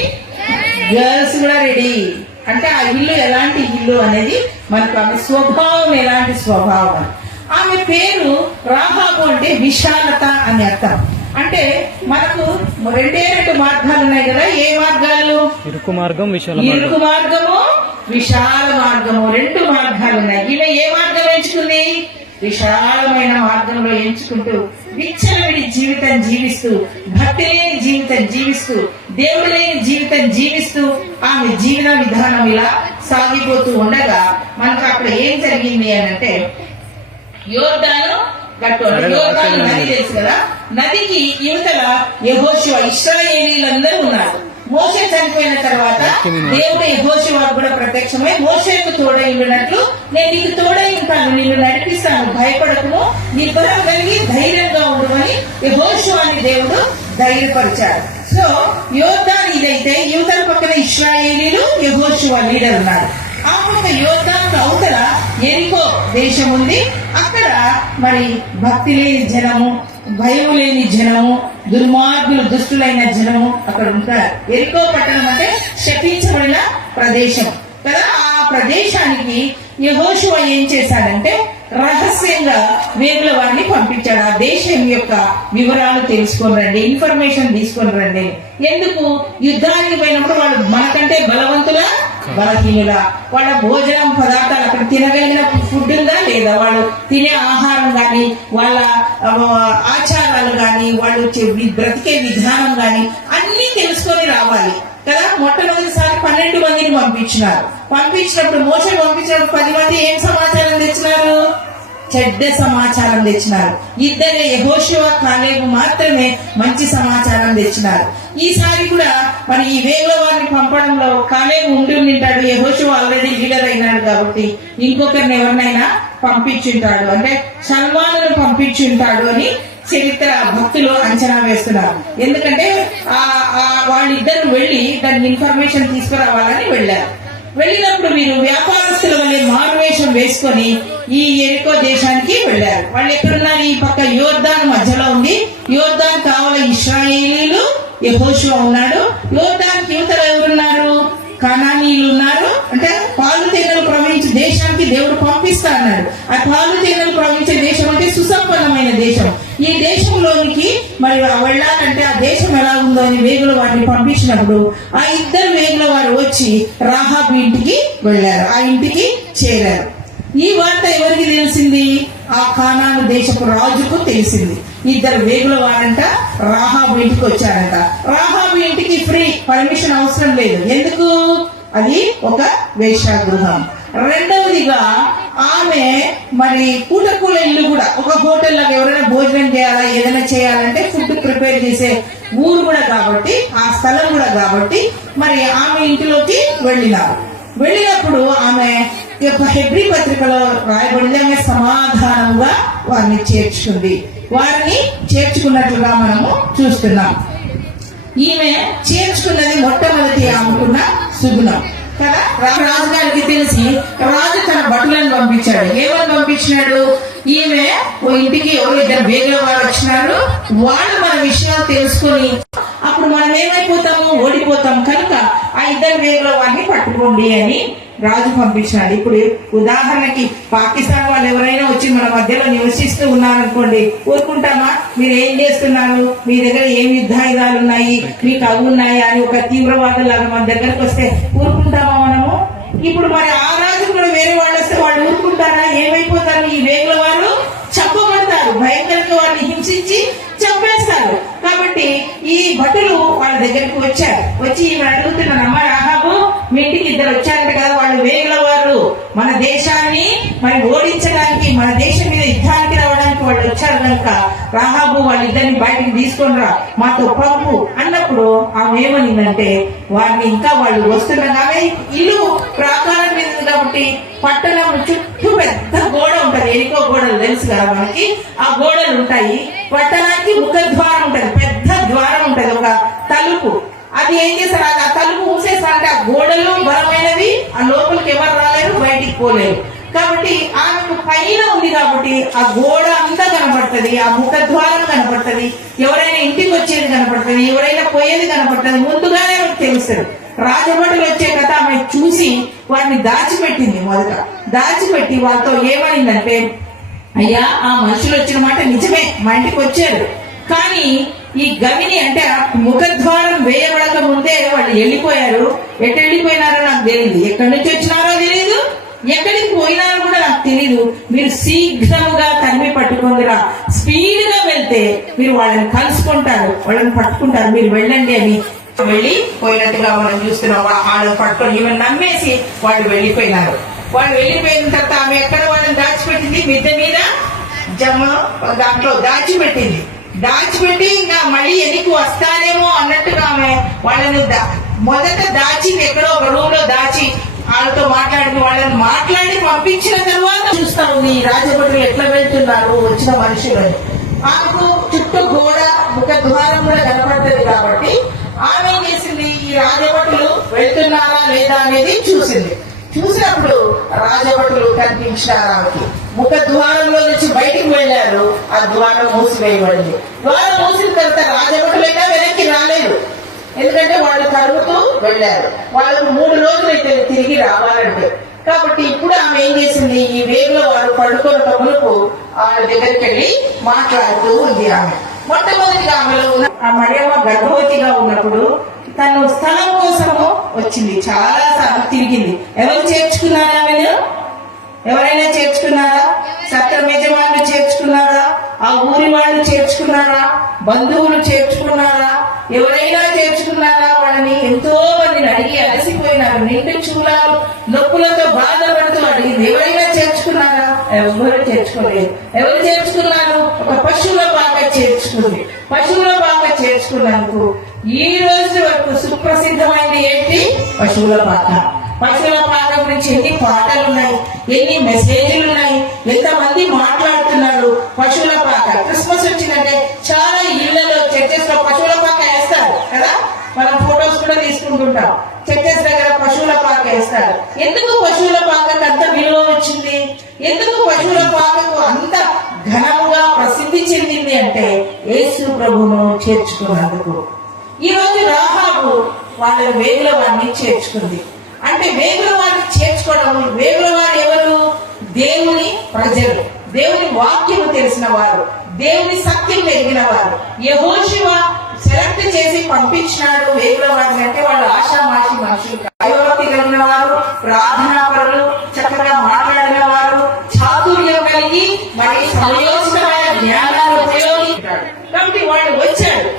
గర్ల్స్ కూడా రెడీ. అంటే ఆ ఇల్లు ఎలాంటి ఇల్లు అనేది మనకు, ఆమె స్వభావం ఎలాంటి స్వభావం. ఆమె పేరు రాహాబు అంటే విశాలత అని అర్థం. అంటే మనకు 2 మార్గాలు ఉన్నాయి కదా. ఏ మార్గాలు? ఇరుకు మార్గం, ఇరుకు మార్గము, విశాల మార్గము, 2 మార్గాలు ఉన్నాయి. ఈమె ఏ మార్గం ఎంచుకుంది? విశాలమైన మార్గంలో ఎంచుకుంటూ విచ్చలవిడి జీవితం జీవిస్తూ, భక్తి లేని జీవితం జీవిస్తూ, దేవుడు లేని జీవితం జీవిస్తూ ఆమె జీవన విధానం ఇలా సాగిపోతూ ఉండగా మనకు అక్కడ ఏం జరిగింది అని అంటే, యోర్దాను యోర్దాను నది తెలుసు కదా, నదికి యువతల యెహోషువ, ఇశ్రాయేలీలందరూ ఉన్నారు. మోషే చనిపోయిన తర్వాత దేవుడు యెహోషువకు కూడా ప్రత్యక్షమై మోషేకు తోడై ఉన్నట్లు, నేను నీకు తోడై ఉంటాను, నిన్ను నడిపిస్తాను, భయపడకును, నీ బలం కలిగి ధైర్యంగా ఉండమని యెహోషువని దేవుడు ధైర్యపరిచాడు. సో యోర్దాను ఇదైతే యువతల పక్కన ఇశ్రాయేలీలు, యెహోషువ లీడర్ ఉన్నారు. ఆ పక్క యోర్దాను అవతల ఎరికో దేశం ఉంది. అక్కడ మరి భక్తి లేని జనము, భయం లేని జనము, దుర్మార్గులు, దుష్టులైన జనము అక్కడ ఉంటారు. ఎరికో పట్టణం అంటే శపించబడిన ప్రదేశం కదా. ఆ ప్రదేశానికి యెహోషువ ఏం చేశాడంటే రహస్యంగా వేగుల వారిని పంపించాడు. ఆ దేశం యొక్క వివరాలు తెలుసుకొని రండి, ఇన్ఫర్మేషన్ తీసుకొని రండి. ఎందుకు? యుద్ధానికి పోయినప్పుడు వాళ్ళు మనకంటే బలవంతుల, బలహీనుల, వాళ్ళ భోజనం పదార్థాలు అక్కడ తినగలిగిన ఫుడ్ ఉందా లేదా, వాళ్ళు తినే ఆహారం గాని, వాళ్ళ ఆచారాలు గాని, వాళ్ళు బ్రతికే విధానం గాని అన్ని తెలుసుకొని రావాలి కదా. మొట్టమొదటిసారి 12 మందిని పంపించినప్పుడు మోషే పంపించినప్పుడు 10 మంది ఏం సమాచారం తెచ్చినారు? చెడ్డ సమాచారం తెచ్చినారు. 2 యెహోషువ, కాలేబు మాత్రమే మంచి సమాచారం తెచ్చినారు. ఈసారి కూడా మరి ఈ వేగుల వారిని పంపడంలో కాలేబు ఉండి ఉంటాడు, యెహోషువ ఆల్రెడీ లీడర్ అయినాడు కాబట్టి ఇంకొకరిని ఎవరినైనా పంపించుంటాడు, అంటే షల్మాను పంపించుంటాడు అని చరిత్ర భక్తులు అంచనా వేస్తున్నారు. ఎందుకంటే వాళ్ళిద్దరు వెళ్లి దాని ఇన్ఫర్మేషన్ తీసుకురావాలని వెళ్లారు. వెళ్ళినప్పుడు వీరు వ్యాపారస్తుల వల్లే మారువేషం వేసుకొని ఈ ఎరికో దేశానికి వెళ్లారు. వాళ్ళు ఎక్కడున్నారు? ఈ పక్క యోర్దాను మధ్యలో ఉంది. యోర్దాను కావాల ఇశ్రాయేలీలు, యెహోషువ ఉన్నాడు. యోర్దానికి యువతలు ఎవరున్నారు? కనానీయులు ఉన్నారు. అంటే పాలు తేనెలు ప్రవహించే దేశానికి దేవుడు పంపిస్తా అన్నాడు. ఆ పాలు తేనెలు ప్రవహించే దేశం అంటే సుసంపన్నమైన దేశం. ఈ దేశంలోనికి మరి వెళ్ళాలంటే ఆ దేశం ఎలా ఉందో అని వేగుల వారిని పంపించినప్పుడు ఆ 2 వేగుల వారు వచ్చి రాహాబు ఇంటికి వెళ్లారు, ఆ ఇంటికి చేరారు. ఈ వార్త ఎవరికి తెలిసింది? ఆ కానాను దేశపు రాజుకు తెలిసింది. 2 వేగుల వారంట రాహాబు ఇంటికి వచ్చారంట. రాహాబు ఇంటికి ఫ్రీ పర్మిషన్ అవసరం లేదు. ఎందుకు? అది ఒక వేశ్యాగృహం. రెండవదిగా ఆమె మరి కూటకూల ఇల్లు కూడా ఒక హోటల్లో ఎవరైనా భోజనం చేయాలా ఏదైనా చేయాలంటే ఫుడ్ ప్రిపేర్ చేసే ఊరు కూడా కాబట్టి ఆ స్థలం కూడా కాబట్టి మరి ఆమె ఇంటిలోకి వెళ్ళినప్పుడు ఆమె హెబ్రీ పత్రికలో రాయబడింది, ఆమె సమాధానంగా వారిని చేర్చుకున్నట్లుగా మనము చూస్తున్నాం. ఈమె చేర్చుకున్నది మొట్టమొదటి ఆమెకున్న సుగుణం కదా. రాజుగారికి తెలిసి రాజు తన భటులను పంపించాడు. ఏమని పంపించినాడు? ఈమె ఓ ఇంటికి ఎవరు ఇద్దరు వేగల వారు వచ్చినారు, వాళ్ళు మన విషయాలు తెలుసుకొని అప్పుడు మనం ఏమైపోతాము? ఓడిపోతాం. కనుక ఆ ఇద్దరు వేగల వారిని పట్టుకోండి అని రాజు పంపించినాడు. ఇప్పుడు ఉదాహరణకి పాకిస్తాన్ వాళ్ళు ఎవరైనా వచ్చి మన మధ్యలో నివసిస్తూ ఉన్నారనుకోండి, ఊరుకుంటామా? మీరు ఏం చేస్తున్నారు, మీ దగ్గర ఏం యుద్ధాయుధాలు ఉన్నాయి, మీకు అవి ఉన్నాయా అని ఒక తీవ్రవాదులాగా మన దగ్గరకు వస్తే ఊరుకుంటామా మనము? ఇప్పుడు మరి ఆ రాజు కూడా వేరే వాళ్ళు వస్తే వాళ్ళు ఊరుకుంటారా? ఏమైపోతారు? ఈ వేగుల వారు చంపబడతారు, భయంకరంగా వారిని హింసించి చంపేస్తారు. కాబట్టి ఈ భటులు వాళ్ళ దగ్గరికి వచ్చి ఈమె అడుగుతున్నాను, అమ్మ రాహాబు మీ ఇంటికి ఇద్దరు వచ్చారంట కదా, వాళ్ళు వేగుల వారు, మన దేశాన్ని మరి ఓడించడానికి, మన దేశం మీద యుద్ధానికి రావడానికి వాళ్ళు వచ్చారు కనుక రాహాబు వాళ్ళిద్దరిని బయటికి తీసుకొని రా, మాతో పంపు అన్నప్పుడు ఆమె ఏమనిందంటే వారిని ఇంకా వాళ్ళు వస్తుండగానే ఇల్లు ప్రాకారం మీద కాబట్టి పట్టణం చుట్టూ పెద్ద గోడ ఉంటది, ఎనికో గోడలు తెలుసు కదా మనకి, ఆ గోడలు ఉంటాయి. పట్టణానికి ముఖద్వారం ఉంటది, పెద్ద ద్వారం ఉంటది, ఒక తలుపు. అది ఏం చేస్తారు? ఆ తలుపు మూసేసారంటే ఆ గోడలు బలమైనవి, ఆ లోపలికి ఎవరు రాలేరు, బయటికి పోలేరు. కాబట్టి ఆమెకు పైన ఉంది కాబట్టి ఆ గోడ అంతా కనపడుతుంది, ఆ ముఖద్వారం కనపడుతుంది, ఎవరైనా ఇంటికి వచ్చేది కనపడుతుంది, ఎవరైనా పోయేది కనపడుతుంది, ముందుగానే తెలుస్తుంది. రాజభటులు వచ్చే కథ ఆమె చూసి వారిని దాచిపెట్టింది. మొదట దాచిపెట్టి వాళ్ళతో ఏమైందంటే, అయ్యా ఆ మనుషులు వచ్చిన మాట నిజమే, మా ఇంటికి వచ్చారు, కానీ ఈ గవిని అంటే ముఖద్వారం వేయబడక ముందే వాళ్ళు వెళ్ళిపోయారు. ఎటు వెళ్ళిపోయినారో నాకు తెలియదు, ఎక్కడి నుంచి వచ్చినారో తెలియదు, ఎక్కడికి పోయినారో కూడా నాకు తెలియదు. మీరు శీఘ్రముగా తరిమి పట్టుకుందిరా, స్పీడ్ గా వెళ్తే మీరు వాళ్ళని కలుసుకుంటారు, వాళ్ళని పట్టుకుంటారు, మీరు వెళ్ళండి అని వెళ్ళి పోయినట్టుగా మనం చూస్తున్నాం. వాళ్ళని పట్టుకొని ఈమెను నమ్మేసి వాళ్ళు వెళ్ళిపోయినారు. వాళ్ళు వెళ్ళిపోయిన తర్వాత ఆమె ఎక్కడ వాళ్ళని దాచిపెట్టింది? మిద్దె మీద దాంట్లో దాచిపెట్టి ఇంకా మళ్ళీ ఎందుకు వస్తారేమో అన్నట్టుగా ఆమె వాళ్ళని మొదట దాచింది, ఎక్కడో ఒక రూమ్ లో దాచి వాళ్ళతో వాళ్ళని మాట్లాడి పంపించిన తర్వాత చూస్తా ఉంది ఈ రాజభటులు ఎట్లా వెళ్తున్నారు వచ్చిన మనుషులని. ఆమెకు చుట్టూ గోడ ముఖద్వారం కూడా కనపడుతుంది కాబట్టి ఆమె ఏం చేసింది? ఈ రాజభటులు వెళ్తున్నారా లేదా అనేది చూసినప్పుడు రాజభటులు కనిపించినారు. ఆమెకి ముఖద్వారంలో నుంచి బయటికి వెళ్లారు, ఆ ద్వారం మూసివేయబడింది. ద్వారం మూసిన తర్వాత రాజభటులైనా వెనక్కి రాలేదు, ఎందుకంటే వాళ్ళు తరుగుతూ వెళ్లారు. వాళ్ళకు 3 రోజులు అయితే తిరిగి రావాలంటే. కాబట్టి ఇప్పుడు ఆమె ఏం చేసింది? ఈ వేగులో వారు పడుకున్న మునుపు వాళ్ళ దగ్గరికి వెళ్ళి మాట్లాడుతూ ఉంది. ఆమె మొట్టమొదటిగా ఆమెలో ఉన్న ఆ మరియమ్మ గర్భవతిగా ఉన్నప్పుడు తను స్థలం కోసము వచ్చింది, చాలా సార్లు తిరిగింది. ఎవరు చేర్చుకున్నారా? ఆమెను ఎవరైనా చేర్చుకున్నారా? సత్రం యజమానులు చేర్చుకున్నారా? ఆ ఊరి వాళ్ళు చేర్చుకున్నారా? బంధువులు చేర్చుకున్నారా? ఎవరైనా చేర్చుకున్నారా? వాళ్ళని ఎంతో మందిని అడిగి అలసిపోయినారు, నిండు చూలాలు నొప్పులతో బాధపడుతూ అడిగింది. ఎవరైనా చేర్చుకున్నారా? ఎవరు చేర్చుకోలేదు. ఎవరు చేర్చుకున్నారు? ఒక పశువుల పాక చేర్చుకుంది. పశువుల పాక చేర్చుకున్నందుకు ఈ రోజు వరకు సుప్రసిద్ధమైంది ఏంటి? పశువుల పాక. పశువుల పాక గురించి ఎన్ని పాటలు ఉన్నాయి, ఎన్ని మెసేజ్లు ఉన్నాయి, ఎంతమంది మాట్లాడుతున్నారు. పశువుల పాక క్రిస్మస్ వచ్చిందంటే చాలా ఇళ్లలో చర్చెస్ లో పశువుల పాక వేస్తారు కదా, మనం ఫొటోస్ కూడా తీసుకుంటుంటాం. చర్చెస్ దగ్గర పశువుల పాక వేస్తారు. ఎందుకు పశువుల పాకకు అంత విలువ వచ్చింది? ఎందుకు పశువుల పాకకు అంత ఘనముగా ప్రసిద్ధి చెందింది అంటే యేసు ప్రభువును చేర్చుకున్నందుకు. ఈ రోజు రాహాబు వాళ్ళ వేగుల వారిని చేర్చుకుంది. అంటే వేగుల వారిని చేర్చుకోవడం, వేగుల వారు ఎవరు? దేవుని ప్రజలు, దేవుని వాక్యము తెలిసిన వారు, దేవుని సత్యం ఎరిగిన వారు. యెహోషువ సెలెక్ట్ చేసి పంపించినాడు వేగుల వారిని. అంటే వాళ్ళు ఆషామాషి మనుషులు, దైవభక్తి కలిగిన వారు, ప్రార్థనాపరులు, చక్కగా మాట్లాడిన వారు, చాతుర్యం కలిగి మరి సమయోచితమైన జ్ఞానాన్ని ఉపయోగించాడు. కాబట్టి వాళ్ళు వచ్చారు.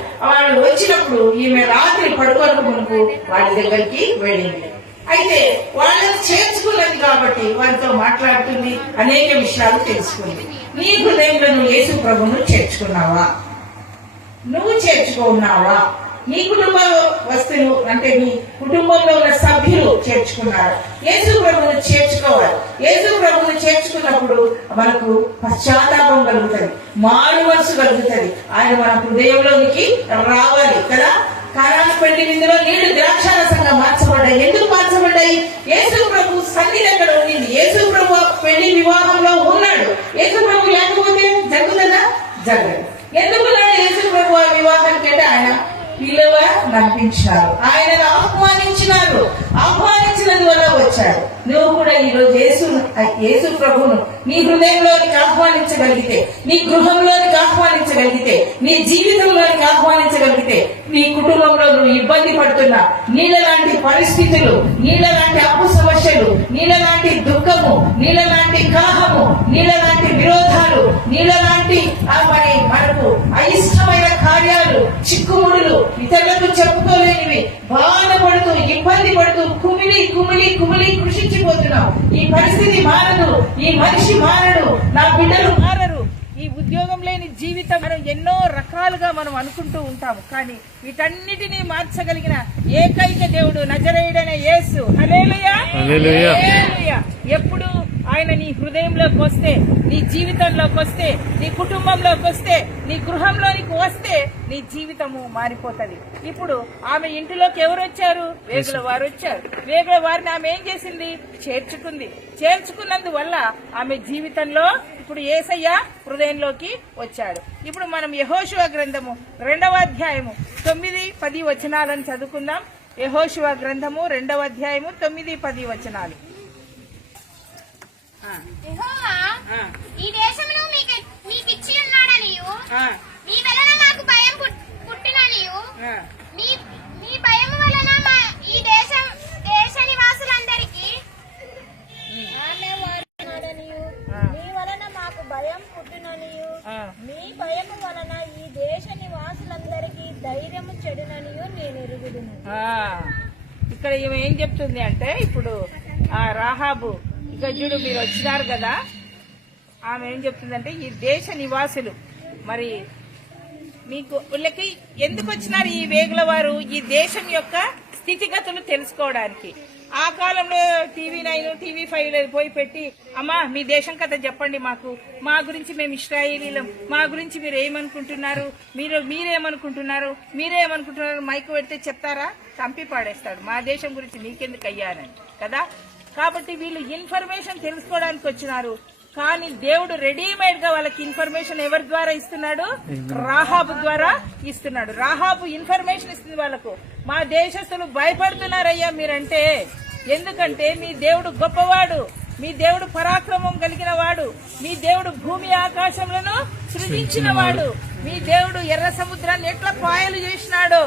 ప్రభు వాళ్ళ దగ్గరికి వెళ్ళింది. అయితే వాళ్ళని చేర్చుకున్నది కాబట్టి వారితో మాట్లాడుతుంది, అనేక విషయాలు తెలుసుకుంది. నీ హృదయంలో నువ్వు యేసు ప్రభువును చేర్చుకున్నావా? నువ్వు చేర్చుకున్నావా? నీ కుటుంబ వస్తువులు అంటే నీ కుటుంబంలో ఉన్న సభ్యులు చేర్చుకున్నారు. యేసు ప్రభువును చేర్చుకోవాలి. యేసు ప్రభువును చేర్చుకున్నప్పుడు మనకు పశ్చాత్తాపం కలుగుతుంది, మారు మనసు కలుగుతుంది. ఆయన మన హృదయంలోనికి రావాలి కదా. కానాను పెళ్లి విందులో నీళ్లు ద్రాక్షారసంగా మార్చబడ్డాయి. ఎందుకు మార్చబడ్డాయి? యేసు ప్రభు సన్నిధి అక్కడ ఉండింది. యేసు ప్రభు పెళ్లి వివాహంలో ఉన్నాడు. యేసు ప్రభు లేకపోతే జరుగుతుందా? జరగదు. ఎందుకు యేసు ప్రభు ఆ వివాహానికి అంటే ఆయన పిలువ నడిపించారు, ఆయనను ఆహ్వానించినారు. ఆహ్వానించినందు వల్ల వచ్చాడు. నువ్వు కూడా ఈరోజు యేసు ప్రభువును నీ హృదయంలోనికి ఆహ్వానించగలిగితే, నీ గృహంలోనికి ఆహ్వానించగలిగితే, నీ జీవితంలోనికి ఆహ్వానించగలిగితే, నీ కుటుంబంలో నువ్వు ఇబ్బంది పడుతున్నా నీళ్ళ లాంటి పరిస్థితులు, నీళ్ళ లాంటి అప్పు సమస్యలు, నీళ్ళ లాంటి దుఃఖము, నీళ్ళ లాంటి కలహము, నీళ్ళ లాంటి విరోధాలు, నీళ్ళ లాంటి మరి మనకు అయిష్టమైన కార్యాలు, చిక్కుముడులు, ఇతరులకు చెప్పుకోలేనివి, బాధపడుతూ ఇబ్బంది పడుతూ కుమిలి కుమిలి కుమిలి కృషించిపోతున్నావు. ఈ పరిస్థితి మారదు, ఈ మనిషి మారడు, నా బిడ్డలు మారరు, ఈ ఉద్యోగం లేని జీవితం, మనం ఎన్నో రకాలుగా మనం అనుకుంటూ ఉంటాము. కానీ వీటన్నిటినీ మార్చగలిగిన ఏకైక దేవుడు నజరేయుడైన యేసు. హల్లెలూయా, హల్లెలూయా. ఎప్పుడు ఆయన నీ హృదయంలోకి వస్తే, నీ జీవితంలోకి వస్తే, నీ కుటుంబంలోకి వస్తే, నీ గృహంలోనికి వస్తే నీ జీవితము మారిపోతుంది. ఇప్పుడు ఆమె ఇంటిలోకి ఎవరు వచ్చారు? వేగుల వారు వచ్చారు. వేగుల వారిని ఆమె ఏం చేసింది? చేర్చుకుంది. చేర్చుకున్నందువల్ల ఆమె జీవితంలో ఇప్పుడు యేసయ్య హృదయంలోకి వచ్చాడు. ఇప్పుడు మనం యెహోషువ గ్రంథము 2వ అధ్యాయము 9-10 వచనాలను చదువుకుందాం. యెహోషువ గ్రంథము 2వ అధ్యాయము 9-10 వచనాలు. యెహోవా ఈ దేశమును మీకిచ్చి ఉన్నాడనియు, మీ వలన మాకు భయం పుట్టిననియు, మీ భయం వలన ఈ దేశ నివాసులందరికీ మీ వలన మాకు భయం పుట్టిననియు, మీ భయం వలన ఈ దేశ నివాసులందరికీ ధైర్యము చెడుననియు నేను ఎరుగుదును. ఇక్కడ ఈమె ఏం చెప్తుంది అంటే, ఇప్పుడు ఆ రాహాబు ఇక చూడు మీరు వచ్చినారు కదా, ఆమె ఏం చెప్తుందంటే ఈ దేశ నివాసులు మరి మీకు వీళ్ళకి ఎందుకు వచ్చినారు? ఈ వేగుల వారు ఈ దేశం యొక్క స్థితిగతులు తెలుసుకోవడానికి. ఆ కాలంలో TV9 TV5 పోయి పెట్టి, అమ్మా మీ దేశం కథ చెప్పండి మాకు, మా గురించి మేము ఇశ్రాయేలీలం, మా గురించి మీరు ఏమనుకుంటున్నారు, మీరేమనుకుంటున్నారు మైకు పెడితే చెప్తారా? చంపి పాడేస్తాడు. మా దేశం గురించి నీకెందుకు అయ్యారని కదా. కాబట్టి వీళ్ళు ఇన్ఫర్మేషన్ తెలుసుకోవడానికి వచ్చినారు. కానీ దేవుడు రెడీమేడ్ గా వాళ్ళకి ఇన్ఫర్మేషన్ ఎవరి ద్వారా ఇస్తున్నాడు? రాహాబు ద్వారా ఇస్తున్నాడు. రాహాబు ఇన్ఫర్మేషన్ ఇస్తుంది వాళ్ళకు. మా దేశస్తులు భయపడుతున్నారయ్యా మీరంటే, ఎందుకంటే మీ దేవుడు గొప్పవాడు, మీ దేవుడు పరాక్రమం కలిగిన వాడు, మీ దేవుడు భూమి ఆకాశములను సృజించిన వాడు, మీ దేవుడు ఎర్ర సముద్రాన్ని ఎట్లా పాయలు చేసినాడో,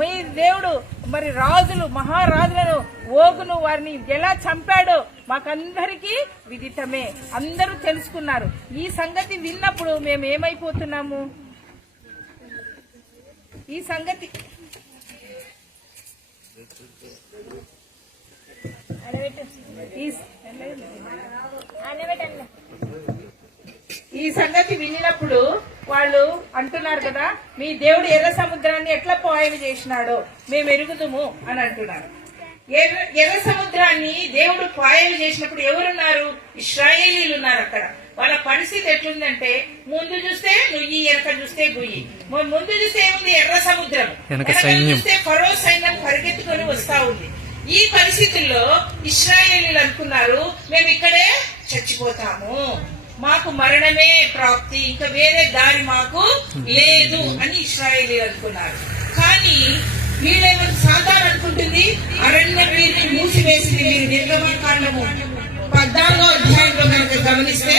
మీ దేవుడు మరి రాజులు మహారాజులను ఓగును వారిని ఎలా చంపాడో మాకందరికీ విదితమే. అందరూ తెలుసుకున్నారు. ఈ సంగతి విన్నప్పుడు మేము ఏమైపోతున్నాము? ఈ సంగతి వినినప్పుడు వాళ్ళు అంటున్నారు కదా, మీ దేవుడు ఎర్ర సముద్రాన్ని ఎట్లా పాయలు చేసినాడో మేము ఎరుగుదుము అని అంటున్నారు. ఎర్ర సముద్రాన్ని దేవుడు పాయలు చేసినప్పుడు ఎవరున్నారు? ఇశ్రాయేలీలు ఉన్నారు అక్కడ. వాళ్ళ పరిస్థితి ఎట్లుందంటే, ముందు చూస్తే నుయ్యి, వెనక చూస్తే గుయ్యి. ముందు చూస్తే ఏముంది? ఎర్ర సముద్రం. చూస్తే ఫరో సైన్యం పరిగెత్తుకొని వస్తా ఉంది. ఈ పరిస్థితుల్లో ఇశ్రాయేలీలు అనుకున్నారు, మేము ఇక్కడే చచ్చిపోతాము, మాకు మరణమే ప్రాప్తి, ఇంకా వేరే దారి మాకు లేదు అని ఇశ్రాయేలీలు అనుకున్నారు. కానీ వీళ్ళేమో సాధారణ అనుకుంటుంది, అరణ్య వీరిని మూసివేసింది. మీరు నిర్గమకాండము 14వ అధ్యాయంలో కనుక గమనిస్తే,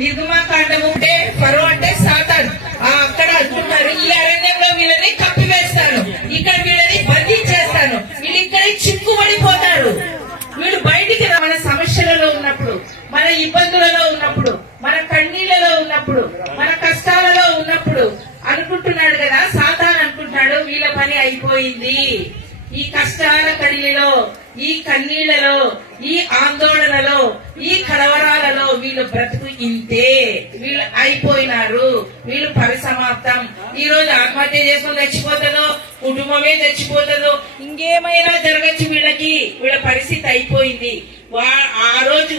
నిర్గమకాండము అంటే ఫరో అంటే సాతాను. అక్కడ అంటున్నారు, ఈ అరణ్యంలో వీళ్ళని కప్పివేస్తాను, ఇక్కడ వీళ్ళని బంధించేస్తాను, వీళ్ళు ఇక్కడే చిక్కుబడిపోతారు వీళ్ళు బయటికి మన సమస్యలలో ఉన్నప్పుడు, మన ఇబ్బందులలో ఉన్నప్పుడు, మన కన్నీళ్లలో ఉన్నప్పుడు, మన కష్టాలలో ఉన్నప్పుడు అనుకుంటున్నాడు కదా, సాతాను అనుకుంటున్నాడు వీళ్ళ పని అయిపోయింది. ఈ కష్టాల కడిలిలో, ఈ కన్నీళ్లలో, ఈ ఆందోళనలో, ఈ కలవరాలలో వీళ్ళు బ్రతుకు ఇంతే, వీళ్ళు అయిపోయినారు, వీళ్ళు పరిసమాప్తం. ఈ రోజు ఆత్మహత్య చేసుకుని చచ్చిపోతుందో, కుటుంబమే చచ్చిపోతుందో, ఇంకేమైనా జరగచ్చు వీళ్ళకి, వీళ్ళ పరిస్థితి అయిపోయింది. ఆ రోజు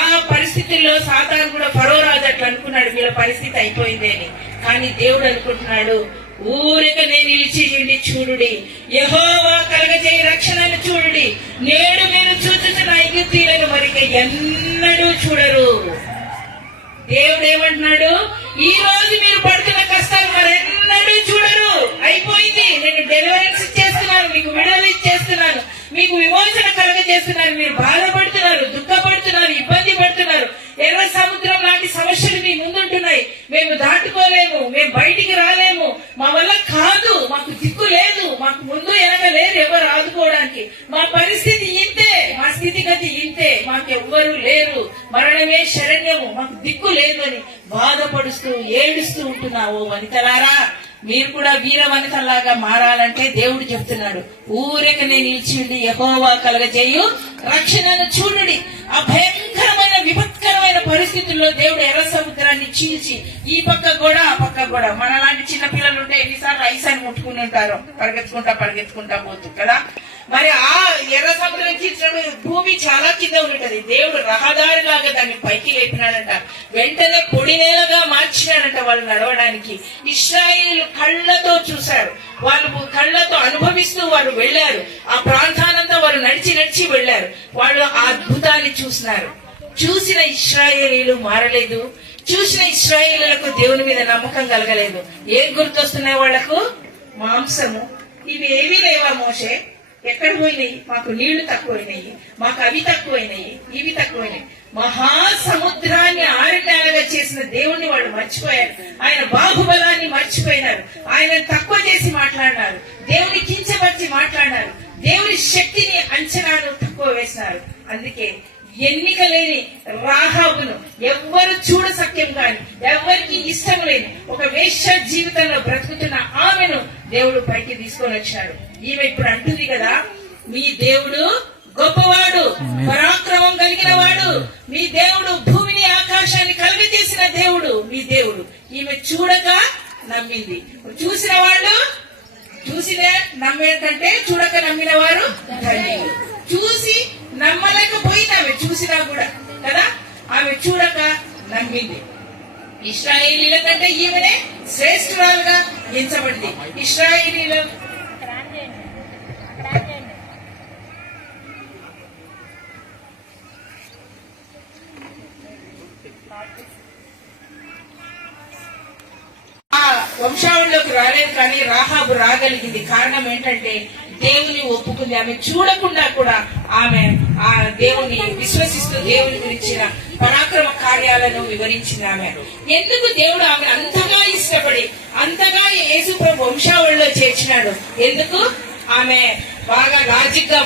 ఆ పరిస్థితుల్లో సాతాను కూడా ఫరో రాజు అట్లా అనుకున్నాడు, వీళ్ళ పరిస్థితి అయిపోయింది అని. కానీ దేవుడు అనుకుంటున్నాడు, ఊరికనే నిలిచి చూడుడి, యెహోవా కలగజేయ రక్షణను చూడుడి, నేడు మీరు చూచుచున్న ఐగుప్తీయులను మరిక ఎన్నడూ చూడరు. దేవుడు ఏమంటున్నాడు, ఈ రోజు మీరు పడుతున్న కష్టాలు మరెన్నడూ చూడరు, అయిపోయింది. నేను డెలివరెన్స్ ఇచ్చేస్తున్నాను, మీకు విడుదల ఇచ్చేస్తున్నాను, మీకు విమోచన కలగజేస్తున్నాను. మీరు బాధపడుతున్నారు, దుఃఖపడుతున్నారు, ఇబ్బంది పడుతున్నారు. ఎర్ర సముద్రం లాంటి సమస్యలు మీ ముందుంటున్నాయి, మేము దాటుకోలేము, మేము బయటికి రాలేము, మా వల్ల కాదు, మాకు దిక్కు లేదు, మాకు ముందు వెనక లేదు ఎవరు ఆదుకోవడానికి, మా పరిస్థితి ఇంతే, మా స్థితిగతి ఇంతే, మాకెవ్వరూ లేరు, మరణమే శరణ్యము, మాకు దిక్కు లేదు అని బాధపడుస్తూ ఏడుస్తూ ఉంటున్నావు వనితలారా. మీరు కూడా వీర వనితలాగా మారాలంటే దేవుడు చెప్తున్నాడు, ఊరికనే నిలిచిండి యెహోవా కలగజేయు రక్షణను చూడుడి. ఆ భయంకరమైన విపత్కరమైన పరిస్థితుల్లో దేవుడు ఎర్ర సముద్రాన్ని చీల్చి ఈ పక్క కూడా ఆ పక్క కూడా, మనలాంటి చిన్న పిల్లలు ఉంటే ఎన్నిసార్లు ఐసాన్ని ముట్టుకుని ఉంటారు, పరిగెత్తుకుంటా పోతూ కదా. మరి ఆ ఎర్ర సముద్రం చీల్చినప్పుడు భూమి చాలా కింద ఉంటది, దేవుడు రహదారి లాగా దాన్ని పైకి లేపినాడంట, వెంటనే పొడి నేలగా మార్చినాడంట వాళ్ళు నడవడానికి. ఇశ్రాయేలు కళ్ళతో చూశారు, వాళ్ళు కళ్ళతో అనుభవిస్తూ వారు వెళ్లారు, ఆ ప్రాంతానంతా వారు నడిచి వెళ్లారు, వాళ్ళు ఆ అద్భుతాన్ని చూసినారు. చూసిన ఇశ్రాయేలీలు మారలేదు, చూసిన ఇశ్రాయేలులకు దేవుని మీద నమ్మకం కలగలేదు. ఏం గుర్తొస్తున్నాయి వాళ్లకు? మాంసము. ఇవి ఏమీ లేవా మోషే, ఎక్కడ పోయినాయి? మాకు నీళ్లు తక్కువైనాయి, మాకు అవి తక్కువైనాయి, ఇవి తక్కువైనాయి. మహాసముద్రాన్ని ఆరునేలగా చేసిన దేవుణ్ణి వాళ్ళు మర్చిపోయారు, ఆయన బాహుబలాన్ని మర్చిపోయినారు, ఆయన తక్కువ చేసి మాట్లాడినారు, దేవుని కించపరిచి మాట్లాడినారు, దేవుని శక్తిని అంచనాను తక్కువ వేసినారు. అందుకే ఎన్నిక లేని రాహాబును ఎవ్వరు చూడ సఖ్యం కాని, ఎవరికి ఇష్టం లేని ఒక వేశ్య జీవితంలో బ్రతుకుతున్న ఆమెను దేవుడు పైకి తీసుకొని వచ్చాడు. ఈమె ఇప్పుడు అంటుంది కదా, మీ దేవుడు గొప్పవాడు, పరాక్రమం కలిగిన వాడు, మీ దేవుడు భూమిని ఆకాశాన్ని కలుగజేసిన దేవుడు మీ దేవుడు. ఈమె చూడక నమ్మింది. చూసిన వాళ్ళు చూసినే నమ్మేంటంటే చూడక నమ్మిన వారు ధన్యులు. చూసి నమ్మలేకపోయింది ఆమె, చూసినా కూడా కదా, ఆమె చూడక నమ్మింది. ఇశ్రాయేలీల కంటే ఈమెనే శ్రేష్ఠురాలుగా ఎంచబడింది. ఇశ్రాయేలీల ఆ వంశావళిలోకి రాలేదు, కానీ రాహాబు రాగలిగింది. కారణం ఏంటంటే దేవుని ఒప్పుకుంది. ఆమె చూడకుండా కూడా ఆమె ఆ దేవుని విశ్వసిస్తూ దేవుని గురించిన పరాక్రమ కార్యాలను వివరించింది. ఆమె ఎందుకు దేవుడు ఆమె అంతగా ఇష్టపడి అంతగా యేసు ప్రభు వంశావళిలో చేర్చినాడు? ఎందుకు? ఆమె బాగా లాజిక్ గా